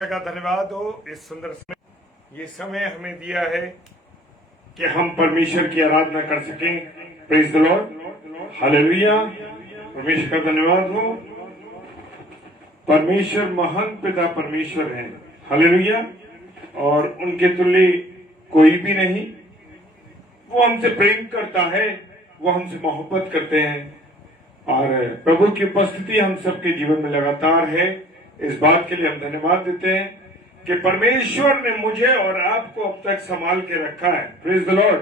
का धन्यवाद हो इस सुंदर समय, ये समय हमें दिया है कि हम परमेश्वर की आराधना कर सकें। Praise the Lord, hallelujah. परमेश्वर का धन्यवाद हो। परमेश्वर महान पिता परमेश्वर हैं, हालेलुया। और उनके तुल्य कोई भी नहीं। वो हमसे प्रेम करता है, वो हमसे मोहब्बत करते हैं और प्रभु की उपस्थिति हम सबके जीवन में लगातार है। इस बात के लिए हम धन्यवाद देते हैं कि परमेश्वर ने मुझे और आपको अब तक संभाल के रखा है। Praise the Lord.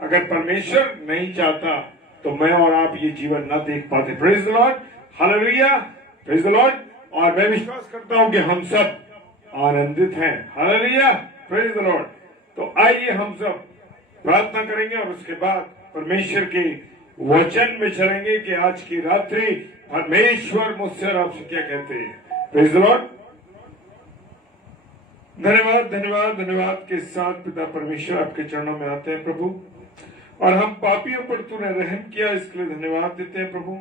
अगर परमेश्वर नहीं चाहता तो मैं और आप ये जीवन न देख पाते। Praise the Lord, hallelujah, praise the Lord. और मैं विश्वास करता हूं कि हम सब आनंदित हैं, हालेलुया, प्रेज द लॉर्ड। तो आइए हम सब प्रार्थना करेंगे और उसके बाद परमेश्वर के वचन में चलेंगे कि आज की रात्रि परमेश्वर मुझसे और आपसे क्या कहते हैं। Praise the Lord. धन्यवाद धन्यवाद धन्यवाद के साथ पिता परमेश्वर आपके चरणों में आते हैं प्रभु, और हम पापियों पर तूने रहम किया इसके लिए धन्यवाद देते हैं प्रभु।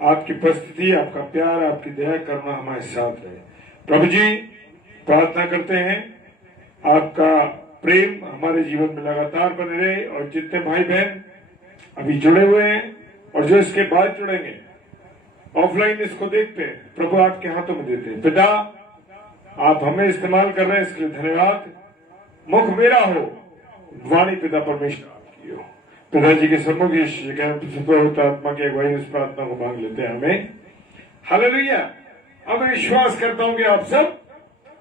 आपकी उपस्थिति, आपका प्यार, आपकी दया करना हमारे साथ रहे प्रभु जी। प्रार्थना करते हैं आपका प्रेम हमारे जीवन में लगातार बने रहे, और जितने भाई बहन अभी जुड़े हुए हैं और जो इसके बाद जुड़ेंगे, ऑफलाइन इसको देखते हैं, प्रभु आपके हाथों में देते हैं। पिता, आप हमें इस्तेमाल कर रहे हैं, इसके लिए धन्यवाद। मुख मेरा हो, वाणी पिता परमेश्वर आपकी हो। पिताजी के सम्मुख आत्मा की अगुवाई इस प्रार्थना को मांग लेते हैं हमें, हालेलुया। अब मैं विश्वास करता हूं कि आप सब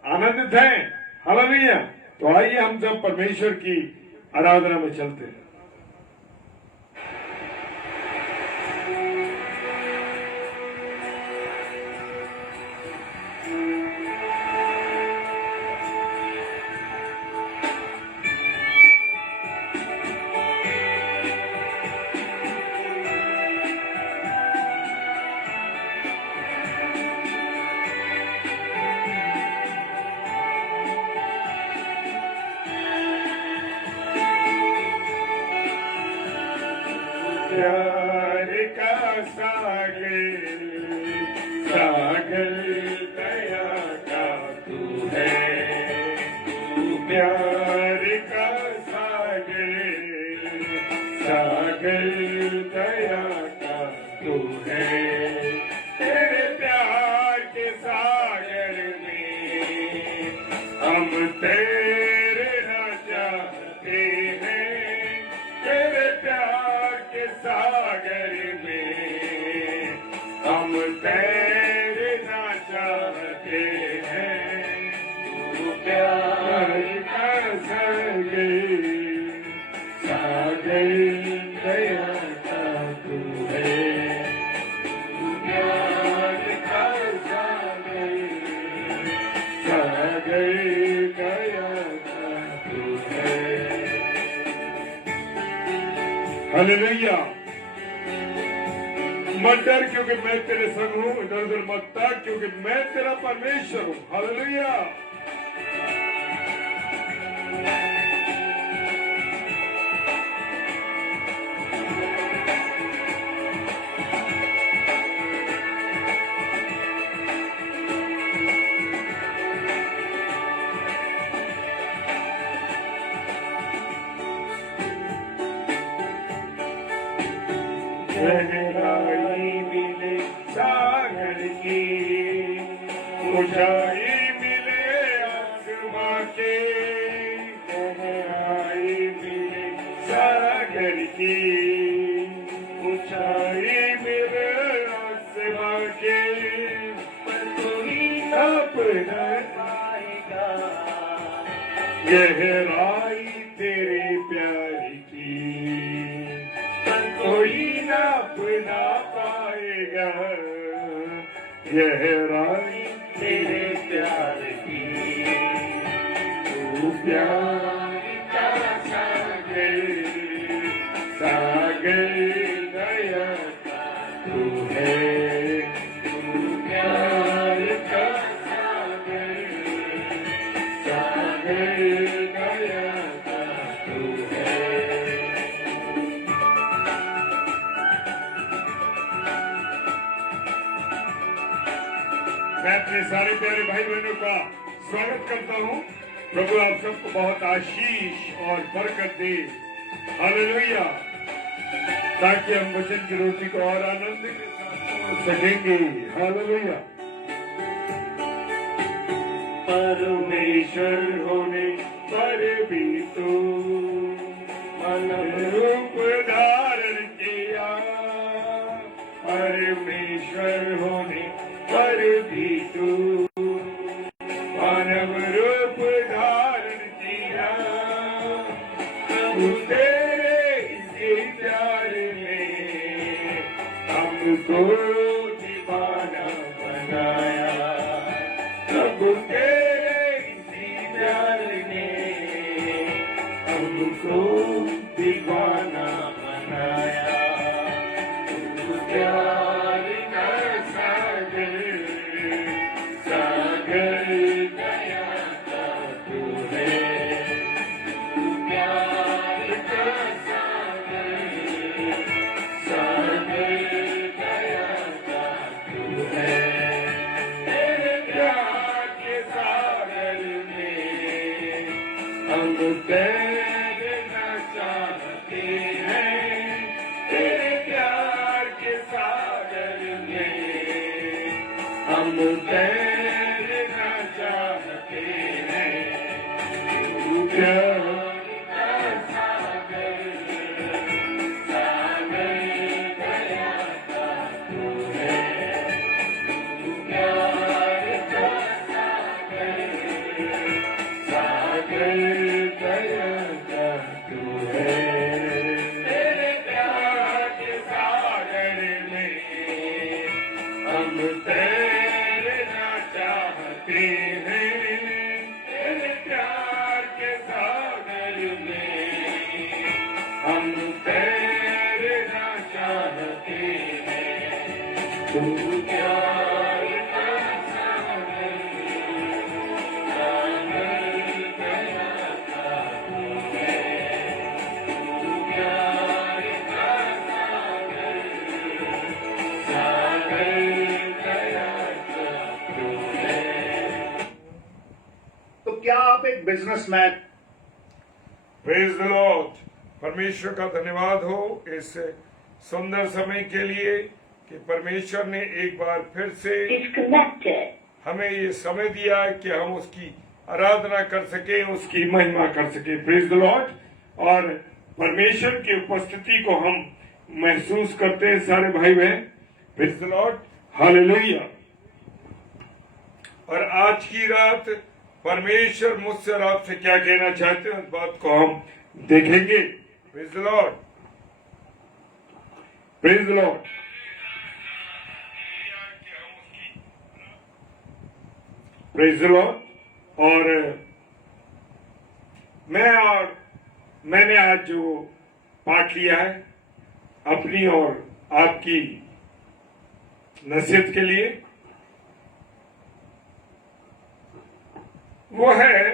आनंदित हैं, हालेलुया। तो आइए हम सब परमेश्वर की आराधना में चलते हैं। प्यार का सागर सागर दया का तू है, तू प्यार का सागर सागर दया का तू है। तेरे प्यार के सागर में हम तेरे जाते हैं, तेरे प्यार के सागर में हम तैरना चाहते हैं। तू प्यार का सागर सागर दया का तू है, तू प्यार का सागर सागर दया का तू है। हालेलुया। मत डर क्योंकि मैं तेरे संग हूं, इधर उधर मत ताक क्योंकि मैं तेरा परमेश्वर हूं, हालेलुया। गहराई मिले सागर की, ऊंचाई मिले आसमां के, गहराई मिले सागर की, ऊंचाई मिले आसमां के, पर कोई नाप न पाएगा गहराई तेरे प्यार की, कोई नाप ना पाएगा गहराई तेरे प्यार की। तू प्यार का सागर सागर दया का तू है, तू प्यार का सागर सागर दया का तू है। मैं अपने सारे प्यारे भाई बहनों का स्वागत करता हूँ। प्रभु आप सबको बहुत आशीष और बरकत दे। हालेलुया। ताकि हम वचन की रोटी को और आनंद के साथ तोड़ सकेंगे। हालेलुया। परमेश्वर होने पर भी तो मानव रूप धारण किया। परमेश्वर होने पर भी तो मानव रूप धारण किया। प्रभु तेरे इसी प्यार में हमको दीवाना बनाया। प्रभु तेरे इसी प्यार ने हमको दीवाना बनाया। तू प्यार का सागर सागर दया का तू है। तू प्यार का सागर सागर दया का तू है। तेरे प्यार के सागर में हम तैरना चाहते हैं। तेरे प्यार के सागर में हम तैरना चाहते हैं। तू प्यार का सागर सागर दया का तू है। तू प्यार का सागर सागर दया का तू है। तेरे प्यार के सागर में हम तैरना चाहते हैं। तेरे प्यार के सागर में हम तैरना चाहते हैं। तू प्यार का सागर सागर दया का तू है। तू प्यार का सागर सागर दया का तू है। तो क्या आप एक बिजनेसमैन प्रेज द लॉर्ड। परमेश्वर का धन्यवाद हो इस सुंदर समय के लिए कि परमेश्वर ने एक बार फिर से हमें ये समय दिया है कि हम उसकी आराधना कर सके, उसकी महिमा कर सके। Praise the Lord. और परमेश्वर की उपस्थिति को हम महसूस करते हैं सारे भाई बहन। Praise the Lord. हालेलुया। और आज की रात परमेश्वर मुझसे और आपसे क्या कहना चाहते हैं, उस बात को हम देखेंगे। Praise the Lord. Praise the Lord. Praise the Lord. और मैंने आज जो पाठ लिया है अपनी और आपकी नसीहत के लिए, वो है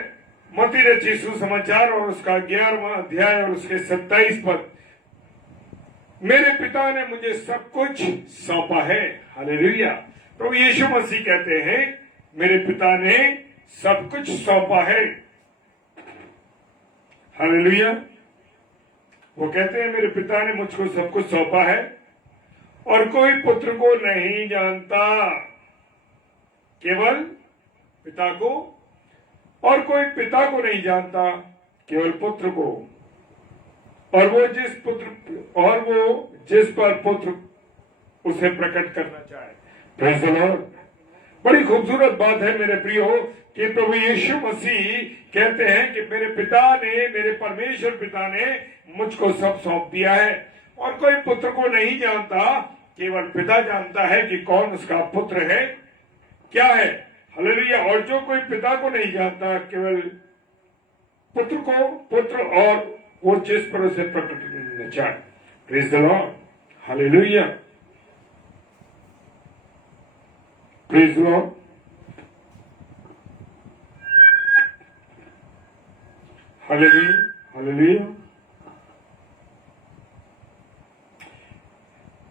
मत्ती रचित सुसमाचार और उसका 11वां अध्याय और उसके 27 पद। मेरे पिता ने मुझे सब कुछ सौंपा है। हालेलुया। तो यीशु मसीह कहते हैं मेरे पिता ने सब कुछ सौंपा है। हालेलुया। वो कहते हैं मेरे पिता ने मुझको सब कुछ सौंपा है और कोई पुत्र को नहीं जानता, केवल पिता को, और कोई पिता को नहीं जानता केवल पुत्र को, और वो जिस पर पुत्र उसे प्रकट करना चाहे। Praise the Lord. बड़ी खूबसूरत बात है मेरे प्रियो कि प्रभु यीशु मसीह कहते हैं कि मेरे परमेश्वर पिता ने मुझको सब सौंप दिया है और कोई पुत्र को नहीं जानता, केवल पिता जानता है कि कौन उसका पुत्र है, क्या है। हालेलुया। और जो कोई पिता को नहीं जानता केवल पुत्र और वो जिस पर उसे प्रकट करना चाहे। Praise the Lord. Hallelujah. Praise the Lord. Hallelujah. Hallelujah.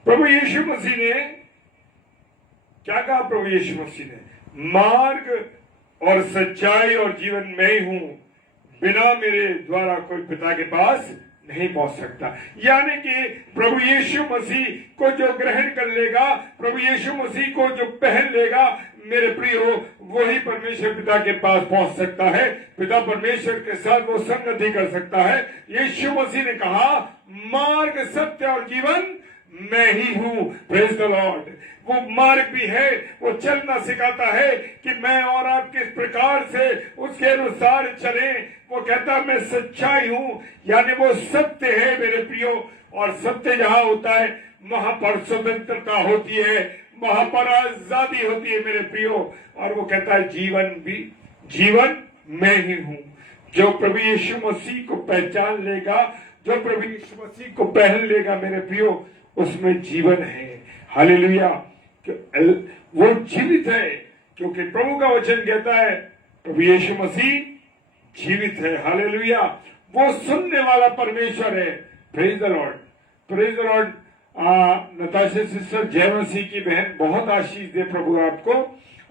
प्रभु यीशु मसीह ने क्या कहा? प्रभु यीशु मसीह ने मार्ग और सच्चाई और जीवन मैं ही हूं, बिना मेरे द्वारा कोई पिता के पास नहीं पहुंच सकता। यानी कि प्रभु यीशु मसीह को जो ग्रहण कर लेगा, प्रभु यीशु मसीह को जो पहन लेगा, मेरे प्रियो, वही परमेश्वर पिता के पास पहुंच सकता है। पिता परमेश्वर के साथ वो संगति कर सकता है। यीशु मसीह ने कहा, मार्ग, सत्य और जीवन मैं ही हूं। Praise the Lord. वो मार्ग भी है, वो चलना सिखाता है कि मैं और आप किस प्रकार से उसके अनुसार चलें। वो कहता मैं सच्चाई हूं, यानी वो सत्य है मेरे प्रियो। और सत्य जहां होता है वहां पर स्वतंत्रता होती है, वहां पर आजादी होती है मेरे प्रियो। और वो कहता है जीवन मैं ही हूं। जो प्रभु यीशु मसीह को पहचान लेगा, जो प्रभु यीशु मसीह को पहन लेगा मेरे प्रियो, उसमें जीवन है। हालेलुया। वो जीवित है, क्योंकि प्रभु का वचन कहता है प्रभु यीशु मसीह जीवित है। हालेलुया। वो सुनने वाला परमेश्वर है। Praise the Lord, praise the Lord. Natasha sister जय मसीह की बहन, बहुत आशीष दे प्रभु आपको।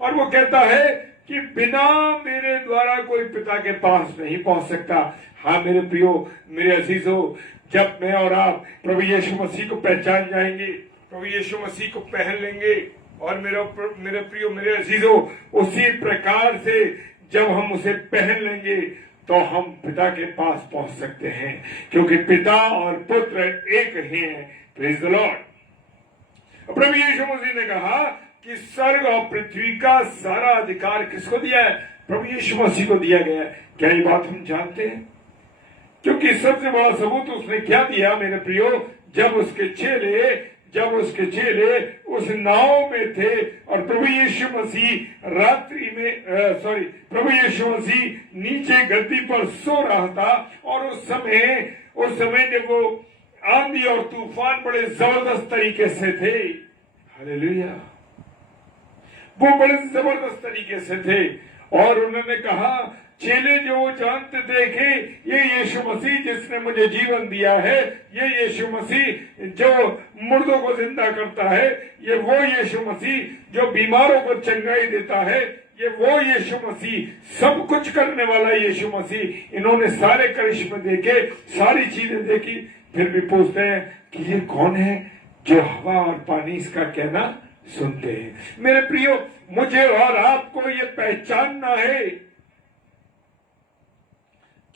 और वो कहता है कि बिना मेरे द्वारा कोई पिता के पास नहीं पहुंच सकता। हाँ मेरे प्रियो, मेरे अजीजों, जब मैं और आप प्रभु यीशु मसीह को पहचान जाएंगे, प्रभु यीशु मसीह को पहन लेंगे, और मेरे प्रियो, मेरे अजीजों, उसी प्रकार से जब हम उसे पहन लेंगे तो हम पिता के पास पहुंच सकते हैं, क्योंकि पिता और पुत्र एक ही हैं। Praise the Lord. प्रभु यीशु मसीह ने कहा कि स्वर्ग और पृथ्वी का सारा अधिकार किसको दिया है? प्रभु यीशु मसीह को दिया गया है। क्या ये बात हम जानते हैं? क्योंकि सबसे बड़ा सबूत उसने क्या दिया मेरे प्रियो, जब उसके चेले उस नाव में थे और प्रभु यीशु मसीह प्रभु यीशु मसीह नीचे गद्दी पर सो रहा था। और उस समय जब वो आंधी और तूफान बड़े जबरदस्त तरीके से थे, हालेलुया, वो बड़े जबरदस्त तरीके से थे। और उन्होंने कहा, चेले जो वो जानते थे कि ये यीशु मसीह जिसने मुझे जीवन दिया है, ये यीशु मसीह जो मुर्दों को जिंदा करता है, ये वो यीशु मसीह जो बीमारों को चंगाई देता है, ये वो यीशु मसीह, सब कुछ करने वाला यीशु मसीह। इन्होंने सारे करिश्मे देखे, सारी चीजें देखी, फिर भी पूछते हैं कि ये कौन है जो हवा और पानी इसका कहना सुनते हैं। मेरे प्रियो, मुझे और आपको ये पहचानना है,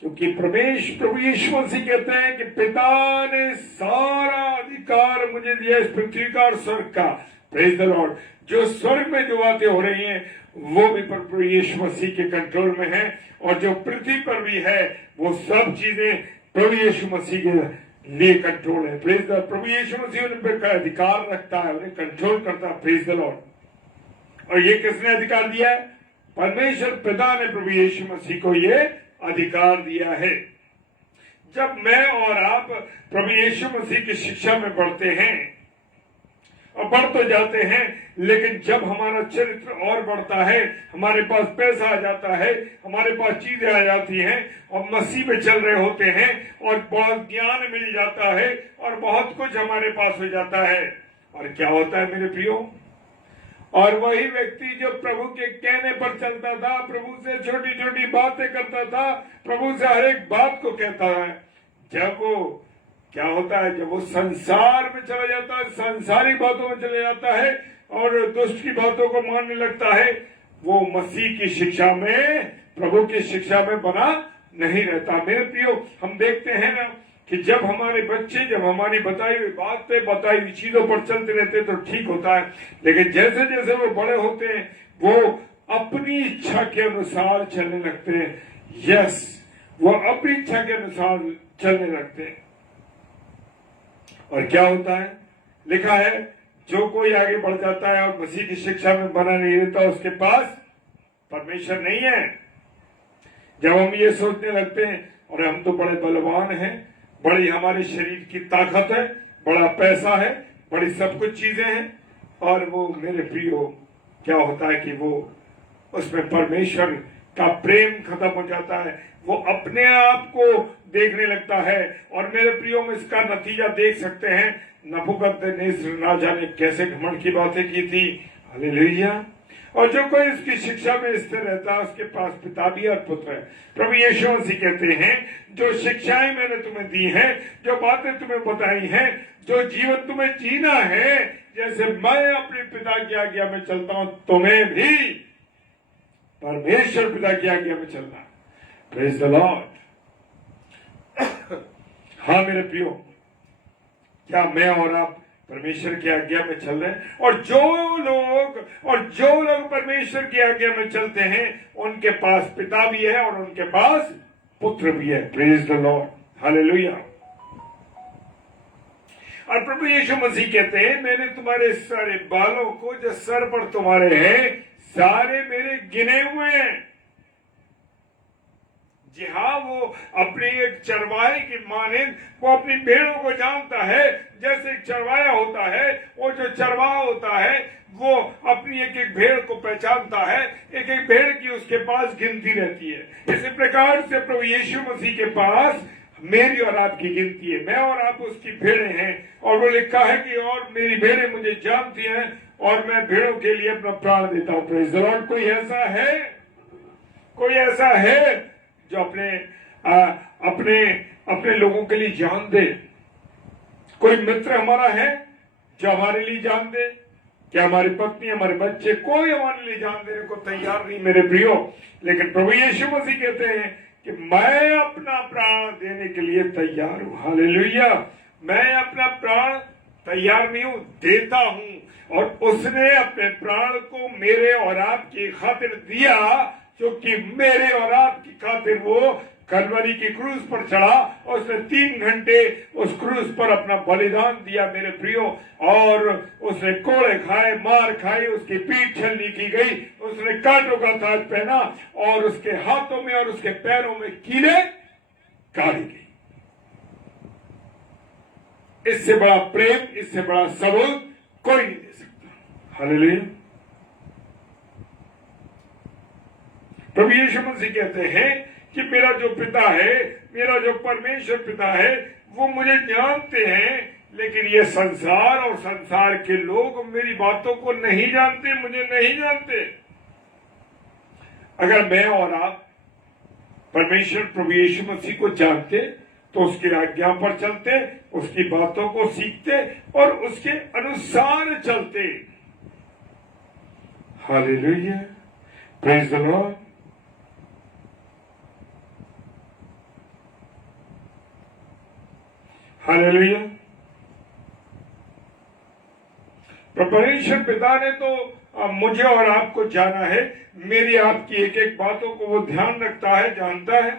क्योंकि प्रभु यीशु मसीह कहते हैं कि पिता ने सारा अधिकार मुझे दिया इस पृथ्वी का और स्वर्ग का। Praise the Lord. जो स्वर्ग में जो बातें हो रही हैं वो भी प्रभु यीशु मसीह के कंट्रोल में है, और जो पृथ्वी पर भी है वो सब चीजें प्रभु यीशु मसीह के लिए कंट्रोल है। प्रेज द, प्रभु यीशु मसीह उन पर अधिकार रखता है, उन्हें कंट्रोल करता है। Praise the Lord. और ये किसने अधिकार दिया है? परमेश्वर पिता ने प्रभु यीशु मसीह को ये अधिकार दिया है। जब मैं और आप प्रभु यीशु मसीह की शिक्षा में बढ़ते हैं और बढ़ तो जाते हैं, लेकिन जब हमारा चरित्र और बढ़ता है, हमारे पास पैसा आ जाता है, हमारे पास चीजें आ जाती हैं और मसीह में चल रहे होते हैं और बहुत ज्ञान मिल जाता है और बहुत कुछ हमारे पास हो जाता है, और क्या होता है मेरे प्रियो? और वही व्यक्ति जो प्रभु के कहने पर चलता था, प्रभु से छोटी छोटी बातें करता था, प्रभु से हर एक बात को कहता है, जब वो क्या होता है, जब वो संसार में चला जाता है, सांसारिक बातों में चले जाता है और दुष्ट की बातों को मानने लगता है, वो मसीह की शिक्षा में, प्रभु की शिक्षा में बना नहीं रहता। मेरे प्रियो, हम देखते हैं ना कि जब हमारे बच्चे, जब हमारी बताई हुई बात पे, बताई हुई चीजों पर चलते रहते तो ठीक होता है, लेकिन जैसे जैसे वो बड़े होते हैं वो अपनी इच्छा के अनुसार चलने लगते हैं। यस, वो अपनी इच्छा के अनुसार चलने लगते हैं। और क्या होता है? लिखा है, जो कोई आगे बढ़ जाता है और मसीह की शिक्षा में बना नहीं रहता, उसके पास परमेश्वर नहीं है। जब हम ये सोचने लगते हैं और हम तो बड़े बलवान हैं, बड़ी हमारे शरीर की ताकत है, बड़ा पैसा है, बड़ी सब कुछ चीजें हैं, और वो मेरे प्रियो क्या होता है कि वो उसमें परमेश्वर का प्रेम खत्म हो जाता है, वो अपने आप को देखने लगता है। और मेरे प्रियो में इसका नतीजा देख सकते हैं। नबूकदनेस्सर ना जाने कैसे घमंड की बातें की थी, हालेलुया। और जो कोई इसकी शिक्षा में स्थिर रहता है उसके पास पिता भी और पुत्र है। प्रभु यीशु मसीह कहते हैं जो शिक्षाएं मैंने तुम्हें दी हैं, जो बातें तुम्हें बताई हैं, जो जीवन तुम्हें जीना है, जैसे मैं अपने पिता की आज्ञा में चलता हूं तुम्हें भी परमेश्वर पिता की आज्ञा में चलना। Praise the Lord. हाँ मेरे प्रियो, क्या मैं और आप परमेश्वर की आज्ञा में चल रहे हैं? और जो लोग परमेश्वर की आज्ञा में चलते हैं उनके पास पिता भी है और उनके पास पुत्र भी है। Praise the Lord, hallelujah. और प्रभु यीशु मसीह कहते हैं मैंने तुम्हारे सारे बालों को जो सर पर तुम्हारे हैं सारे मेरे गिने हुए हैं। जी हाँ, वो अपनी एक चरवाहे की मानिंद वो अपनी भेड़ों को जानता है। जैसे एक चरवाहा होता है, वो जो चरवाहा होता है वो अपनी एक एक भेड़ को पहचानता है, एक एक भेड़ की उसके पास गिनती रहती है। इसी प्रकार से प्रभु यीशु मसीह के पास मेरी और आपकी गिनती है। मैं और आप उसकी भेड़ें हैं और वो लिखा है कि और मेरी भेड़ें मुझे जानती हैं और मैं भेड़ों के लिए अपना प्राण देता हूं। Praise the Lord. कोई ऐसा है जो अपने लोगों के लिए जान दे? कोई मित्र हमारा है जो हमारे लिए जान दे? क्या हमारी पत्नी, हमारे बच्चे, कोई हमारे लिए जान देने को तैयार नहीं मेरे प्रियो। लेकिन प्रभु यीशु मसीह कहते हैं कि मैं अपना प्राण देने के लिए तैयार हूं। हालेलुया। मैं अपना प्राण तैयार नहीं हूं, देता हूं। और उसने अपने प्राण को मेरे और आपकी खातिर दिया, क्योंकि मेरे और आपकी खातिर वो कलवरी की क्रूस पर चढ़ा और उसने 3 घंटे उस क्रूस पर अपना बलिदान दिया मेरे प्रियो। और उसने कोड़े खाए, मार खाई, उसकी पीठ छलनी की गई, उसने कांटों का ताज पहना और उसके हाथों में और उसके पैरों में कीले काढ़ी गई। इससे बड़ा प्रेम, इससे बड़ा सबूत कोई नहीं दे सकता। हालेलुया। प्रभु यीशु मसीह कहते हैं कि मेरा जो पिता है, मेरा जो परमेश्वर पिता है, वो मुझे जानते हैं, लेकिन ये संसार और संसार के लोग मेरी बातों को नहीं जानते, मुझे नहीं जानते। अगर मैं और आप परमेश्वर प्रभु यीशु मसीह को जानते तो उसकी आज्ञा पर चलते, उसकी बातों को सीखते और उसके अनुसार चलते। Hallelujah. Praise the Lord. Hallelujah. परमेश्वर पिता ने तो मुझे और आपको जाना है, मेरी आपकी एक एक बातों को वो ध्यान रखता है, जानता है।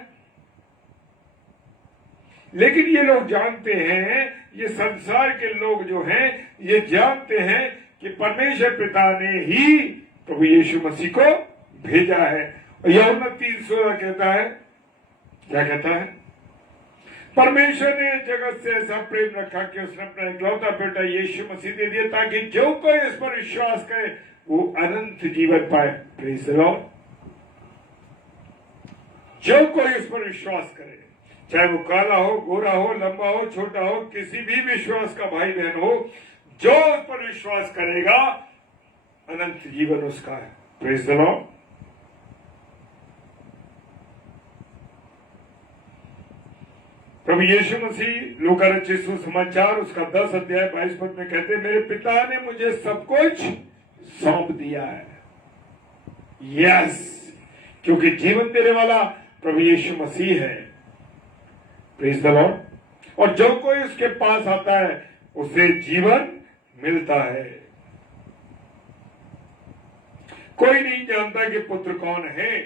लेकिन ये लोग जानते हैं, ये संसार के लोग जो हैं ये जानते हैं कि परमेश्वर पिता ने ही प्रभु यीशु मसीह को भेजा है। यूहन्ना 3:16 कहता है, क्या कहता है? परमेश्वर ने जगत से ऐसा प्रेम रखा कि उसने अपना इकलौता बेटा यीशु मसीह दे दिया, ताकि जो कोई इस पर विश्वास करे वो अनंत जीवन पाए। Praise the Lord. जो कोई इस पर विश्वास करे, चाहे वो काला हो, गोरा हो, लंबा हो, छोटा हो, किसी भी विश्वास का भाई बहन हो, जो उस पर विश्वास करेगा अनंत जीवन उसका है। Praise the Lord. प्रभु यीशु मसीह लूका रचित सुसमाचार उसका 10 अध्याय 22 पद में कहते, मेरे पिता ने मुझे सब कुछ सौंप दिया है। यस, क्योंकि जीवन देने वाला प्रभु यीशु मसीह है। Praise the Lord. और जो कोई उसके पास आता है उसे जीवन मिलता है। कोई नहीं जानता कि पुत्र कौन है,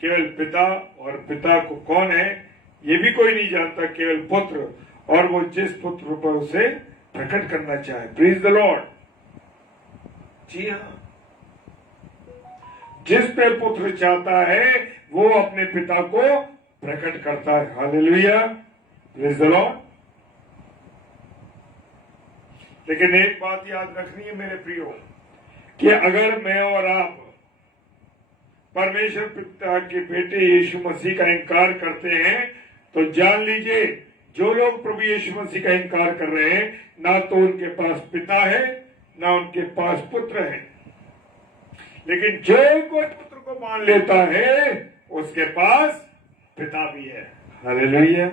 केवल पिता, और पिता को कौन है ये भी कोई नहीं जानता, केवल पुत्र, और वो जिस पुत्र पर उसे प्रकट करना चाहे। Praise the Lord. जी हाँ, जिस पे पुत्र चाहता है वो अपने पिता को प्रकट करता है। हालेलुया। Praise the Lord. लेकिन एक बात याद रखनी है मेरे प्रियो, कि अगर मैं और आप परमेश्वर पिता के बेटे यीशु मसीह का इनकार करते हैं तो जान लीजिए, जो लोग प्रभु यीशु मसीह का इनकार कर रहे हैं, ना तो उनके पास पिता है, ना उनके पास पुत्र है। लेकिन जो कोई पुत्र को मान लेता है उसके पास पिता भी है। हालेलुया।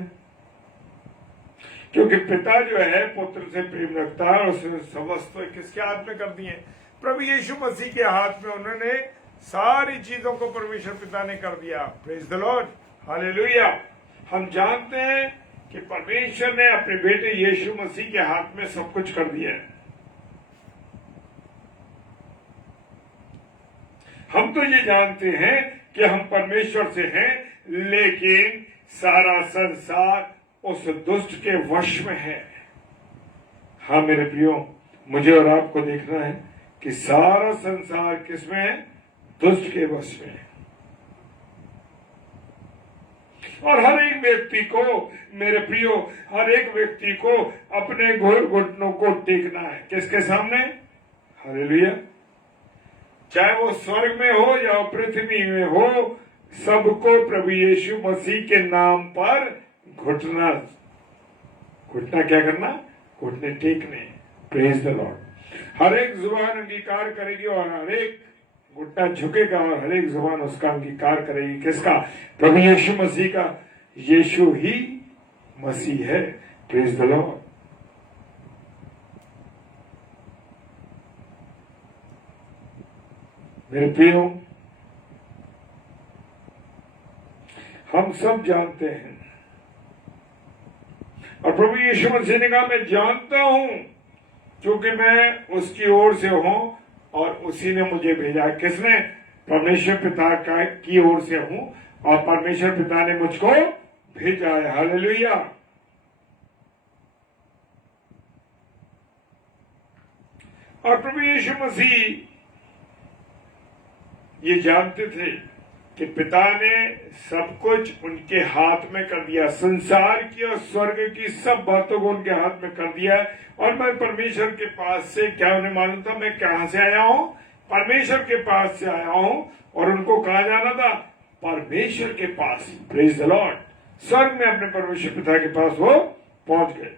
क्योंकि पिता जो है पुत्र से प्रेम रखता है और उसने समस्त किसके हाथ में कर दिए? प्रभु यीशु मसीह के हाथ में। उन्होंने सारी चीजों को परमेश्वर पिता ने कर दिया। Praise the Lord. हालेलुया। हम जानते हैं कि परमेश्वर ने अपने बेटे यीशु मसीह के हाथ में सब कुछ कर दिया है। हम तो ये जानते हैं कि हम परमेश्वर से हैं, लेकिन सारा संसार उस दुष्ट के वश में है। हाँ मेरे प्रियो, मुझे और आपको देखना है कि सारा संसार किसमें है? दुष्ट के वश में है। और हर एक व्यक्ति को, मेरे प्रियो, हर एक व्यक्ति को अपने घुटनों को टेकना है। किसके सामने? हालेलुया। चाहे वो स्वर्ग में हो या पृथ्वी में हो, सबको प्रभु यीशु मसीह के नाम पर घुटना क्या करना? घुटने टेकने। Praise the Lord. हर एक जुबान अंगीकार करेगी और हर एक घुटना झुकेगा और हर एक जुबान उसका अंगीकार करेगी। किसका? प्रभु यीशु मसीह का। यीशु ही मसीह है। Praise the Lord. मेरे प्रियो, हम सब जानते हैं और प्रभु यीशु मसीह ने कहा, मैं जानता हूं क्योंकि मैं उसकी ओर से हूं और उसी ने मुझे भेजा। किसने? परमेश्वर पिता की ओर से हूं और परमेश्वर पिता ने मुझको भेजा है। हालेलुया। और प्रभु यीशु मसीह ये जानते थे कि पिता ने सब कुछ उनके हाथ में कर दिया। संसार की और स्वर्ग की सब बातों को उनके हाथ में कर दिया। और मैं परमेश्वर के पास से, क्या उन्हें मालूम था मैं कहां से आया हूं? परमेश्वर के पास से आया हूं। और उनको कहां जाना था? परमेश्वर के पास। Praise the Lord. स्वर्ग में अपने परमेश्वर पिता के पास वो पहुंच गए।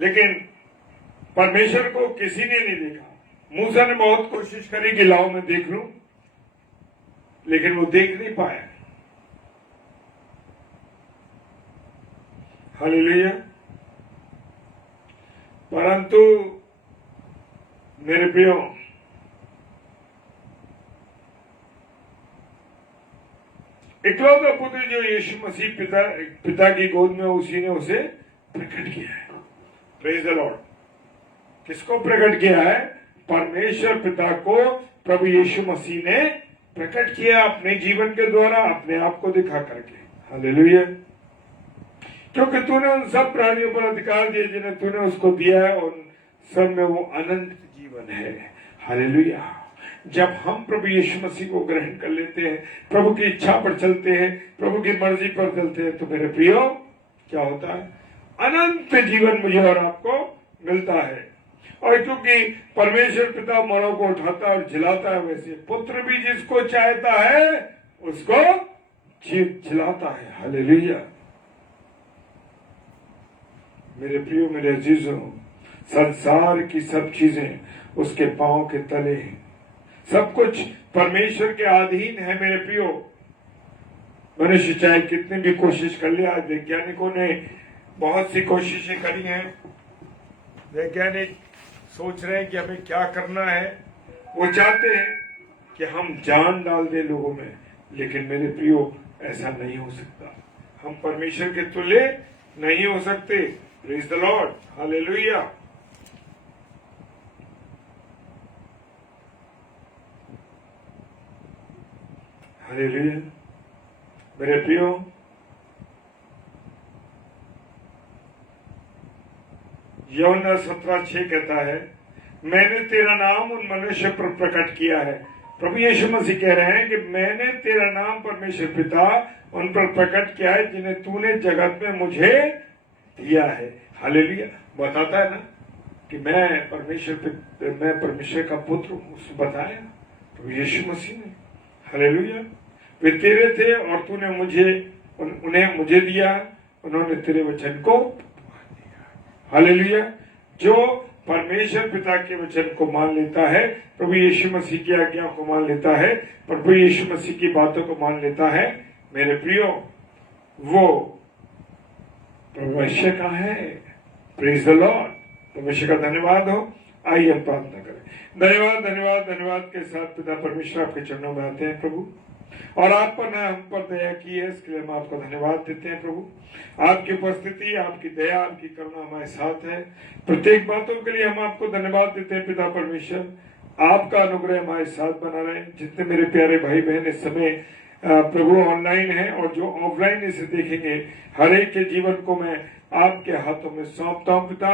लेकिन परमेश्वर को किसी ने नहीं देखा। मूसा ने बहुत कोशिश करी कि लाओ मैं देख लूं, लेकिन वो देख नहीं पाया। हालेलुया। परंतु मेरे प्रियो, इकलौता पुत्र जो यीशु मसीह पिता की गोद में, उसी ने उसे प्रकट किया है। Praise the Lord. किसको प्रकट किया है? परमेश्वर पिता को प्रभु यीशु मसीह ने प्रकट किया अपने जीवन के द्वारा, अपने आप को दिखा करके। हालेलुया। क्योंकि तूने उन सब प्राणियों पर अधिकार दिए जिन्हें तूने उसको दिया है, और सब में वो अनंत जीवन है। हालेलुया। जब हम प्रभु यीशु मसीह को ग्रहण कर लेते हैं, प्रभु की इच्छा पर चलते हैं, प्रभु की मर्जी पर चलते हैं, तो मेरे प्रियो क्या होता है? अनंत जीवन मुझे और आपको मिलता है। और क्योंकि परमेश्वर पिता मरों को उठाता और जिलाता है, वैसे पुत्र भी जिसको चाहता है उसको जिलाता है। हालेलुया। मेरे प्रियो, मेरे अजीजों, संसार की सब चीजें उसके पांव के तले हैं। सब कुछ परमेश्वर के अधीन है। मेरे प्रियो, मनुष्य चाहे कितनी भी कोशिश कर ले, आज वैज्ञानिकों ने बहुत सी कोशिशें करी हैं। वैज्ञानिक सोच रहे हैं कि हमें क्या करना है। वो चाहते हैं कि हम जान डाल दें लोगों में, लेकिन मेरे प्रियो ऐसा नहीं हो सकता। हम परमेश्वर के तुल्य नहीं हो सकते। Praise the Lord. Hallelujah. Hallelujah. मेरे प्रियो, यूहन्ना 17:6 कहता है, मैंने तेरा नाम उन मनुष्य पर प्रकट किया है। प्रभु यीशु मसीह कह रहे हैं कि मैंने तेरा नाम परमेश्वर पिता उन पर प्रकट किया है जिन्हें तूने जगत में मुझे दिया है। हालेलुया। बताता है ना कि मैं परमेश्वर का पुत्र हूं। उसने बताया प्रभु यीशु मसीह ने। हालेलुया। वे तेरे थे और तूने उन्हें दिया। उन्होंने तेरे वचन को। हालेलुया। जो परमेश्वर पिता के वचन को मान लेता है, प्रभु यीशु मसीह की आज्ञा को मान लेता है, प्रभु यीशु मसीह की बातों को मान लेता है, मेरे प्रियो, वो परमेश्वर का है। Praise the Lord. परमेश्वर का धन्यवाद हो। आइए हम प्रार्थना करें। धन्यवाद धन्यवाद धन्यवाद के साथ पिता परमेश्वर आपके चरणों में आते हैं प्रभु, और आप पर ने हम पर दया की है, इसके लिए हम आपको धन्यवाद देते हैं प्रभु। आपकी उपस्थिति, आपकी दया, आपकी करुणा हमारे साथ है। प्रत्येक बातों के लिए हम आपको धन्यवाद देते हैं पिता परमेश्वर। आपका अनुग्रह हमारे साथ बना रहे। जितने मेरे प्यारे भाई बहन इस समय प्रभु ऑनलाइन है और जो ऑफलाइन इसे देखेंगे, हर एक के जीवन को मैं आपके हाथों में सौंपता हूँ पिता।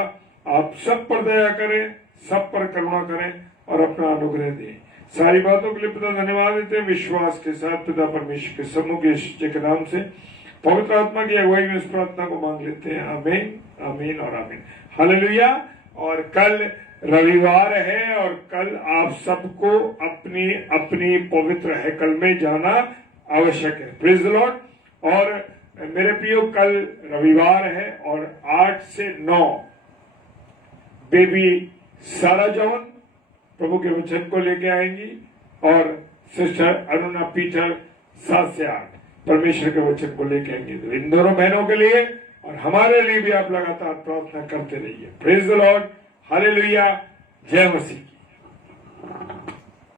आप सब पर दया करें, सब पर करुणा करें और अपना अनुग्रह दें। सारी बातों के लिए पिता धन्यवाद देते हैं। विश्वास के साथ पिता परमेश्वर के सम्मुख यीशु के नाम से पवित्र आत्मा की अगुवाई में इस प्रार्थना को मांग लेते हैं। आमीन, आमीन और आमीन। हालेलुया। और कल रविवार है और कल आप सबको अपनी अपनी पवित्र हैकल में जाना आवश्यक है। Praise the Lord. और मेरे प्रियो, कल रविवार है और 8 से 9 बेबी सारा जॉन प्रभु के वचन को लेके आएंगी और सिस्टर अरुणा पीटर 7 से 8 परमेश्वर के वचन को लेके आएंगी। तो इन दोनों बहनों के लिए और हमारे लिए भी आप लगातार प्रार्थना करते रहिए। Praise the Lord. हालेलुया। जय मसीह की।